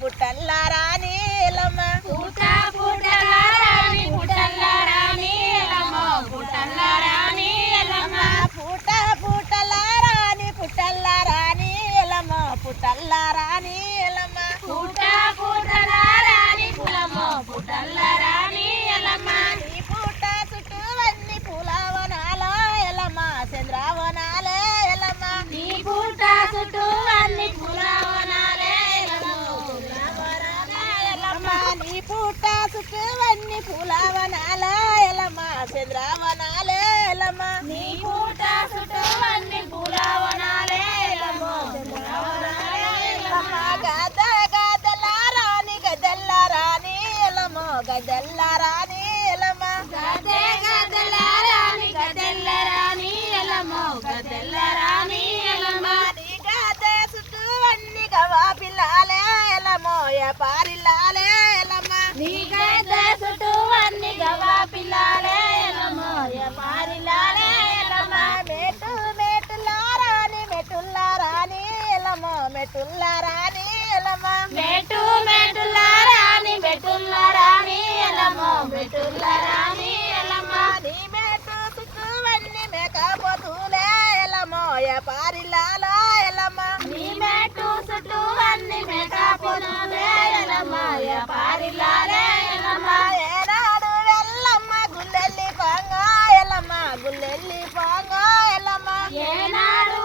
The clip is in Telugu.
పుట్టల్లారాని ఎలమ్మ పుట్ట పుట్టలారాని పుట్టల్లారాని ఎలమ్మ పుట్టల్లారాని ఎలమ్మ పుట్ట పుట్టలారాని పుట్టల్లారాని ఎలమ్మ పుట్టల్లారాని ఎలమ్మ పుట్ట పుట్టలారాని పులమ్మ పుట్టల్లారాని ఎలమ్మ నీ పుట్ట చుట్టూ అన్ని పూలవనాలో ఎలమ్మ చంద్రవనాలే ఎలమ్మ నీ పుట్ట చుట్టూ అన్ని పులవనాలే ఎలమ్మ నీ పుట్ట చుట్టూ అన్ని పూలవనాలే ఎలమ్మ చంద్రవనాలే ఎలమ్మ నీ పుట్ట చుట్టూ అన్ని పులవనాలే ఎలమ్మ చంద్రవనాలే ఎలమ్మ గదల్లారాని గదల్లారాని ఎలమ్మ గదల్లారాని ఎలమ్మ గదే గదెల్లరాని గదెల్లరాని ఎలమ్మ గదెల్లరాని ఎలమ్మ నీ గదే చుట్టూ అన్ని గవా పిల్లాలే ఎలమ్మ పారిల్లాలే ఎలమ్మ నీ గదే చుట్టూ అన్ని గవా పిల్లాలే ఎలమ్మ పారిలాలే ఎలమ్మ మెట్టు మెట్టులారాని మెట్టుల్లారాని ఎలమ్మ మెట్టుల్లారాని ఎలమ్మ మెట్టు మెట్టులారాని మెట్టుల్లారాని ఎలమ్మ మెట్టుల్లారాని ఎలమ్మ నీ మెట్టు చుట్టూ అన్ని మేకపోతులే ఎలమ్మ పారిల్లాలో ఎలమ్మ నీ మెట్టు చుట్టూ అన్ని మేకపోతులే ఎలమ్మ పారిలాలే ఎలమ్మ ఏనాడు వెళ్ళమ్మ గుల్లెల్లి పాంగ ఎలమ్మ గుల్లెల్లి పాంగ ఎలమ్మ ఏనాడు